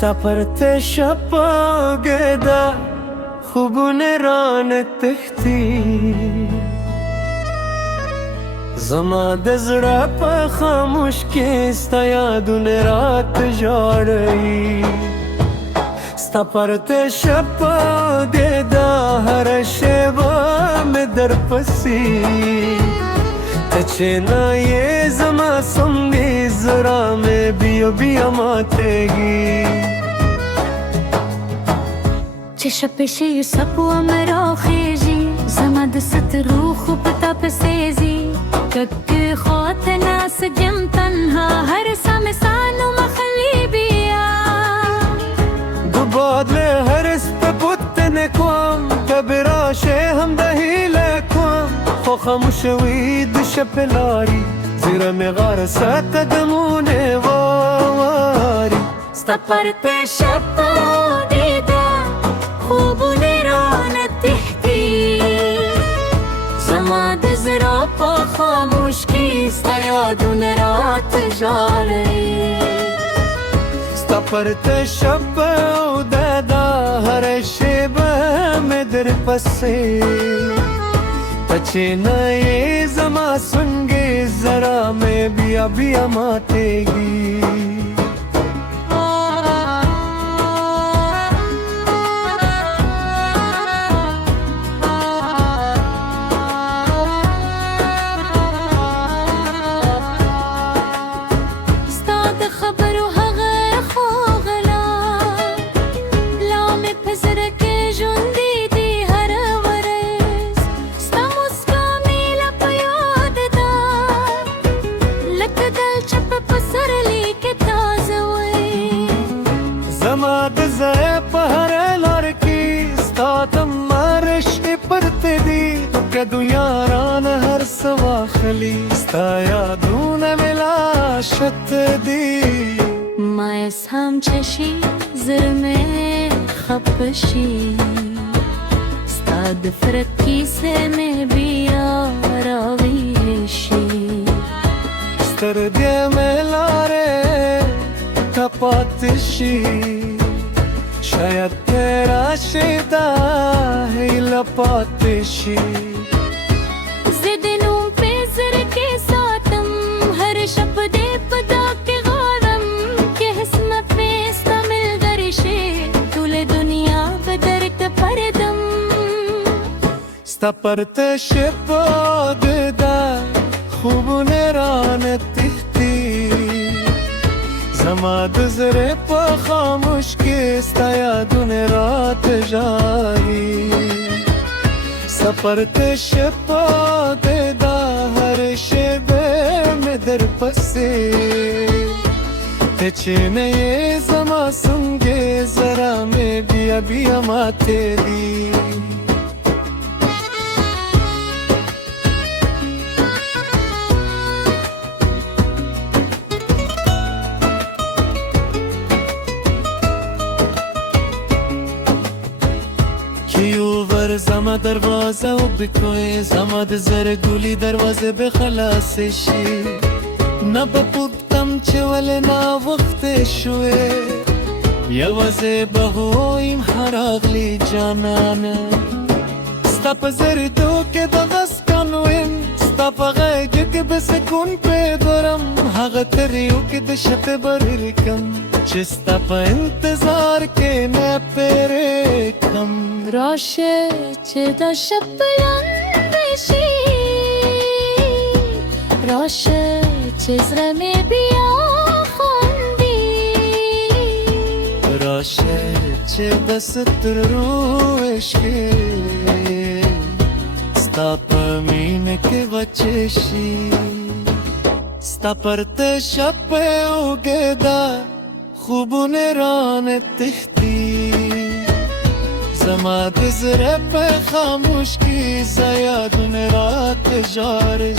ستا پرته شپاگدا خوبونه رانه تختی زما د زړه په خاموش کې ستا یادونه راته ژاړي ستا پرته شپاگدا هر شیبه مې درپسې ته چې نه یې زما څنګه زړه مې بیا بیا ماتېږي چې شپې شي سپو مې راخېږي زما د سترګو خو په تا پسې ځي ککې خواته ناسته یم تنها هر ساه مې ستا نوم اخلي بیا د بادل هرس په بوتنه کوم کبه راشې هم د هیله کوم خو خاموش وي د شپې لارې زیره مې غاره ستا قدمونه واري ستا پرته شپاګدا خوبونه رانه تښتي زما د زړه په خاموش کې ستا یادونه راته ژاړي ستا پرته شپاګدا هر شیبه مې درپسې ته چې نه یې زما څنګه زړه مې بیا بیا ماتېږي زما د ځای په هر لار کې ستا د مارش پرته دي که دنیا رانه هر څه واخلي ستا یادونه مې لا شت دي مایس هم چې شي زړه مې خفه شي ستا د فراق کیسې مې بیا راویشي سترګې مې لارې ته پاتې شي شاید ته راشې دا هیله پاتې شي زه د نوم په زړه کې ساتم هر شب دې په دا کې غواړم که هېڅ مه پرې ستا ملګری شي ټوله دنیا به درته پردم ستا پرته شپاګدا خوبونه رانه تښتي زما د زړه په خاموش کې ستا یادونه راته ژاړي ستا پرته شپاګدا هر شیبه مې درپسې ته چې نه یې زما څنګه زړه مې بیا بیا ماتېږي زما دروازه و بکوی زما د زرګولي دروازه به خلاص شي نه به پوښتم چې ولې ناوخته شوې یوازې به وایم راغلې جانانه ستا په زردو کې دغه سکن ویم ستا په غېږ کې به سکون پیدارم هغه تریو کې د شپې بریر کم چې ستا په انتظار کې نه پرېږدم راشه چې د شپه لاندې شي راشه چې زړه مې بیا خاندي راشه چې د سترګو عشقې ستا په مینه کې وچې شي ستا پرته شپاګدا خوبونه رانه تښتي زما د زړه په خاموش کې ستا یادونه راته ژاړي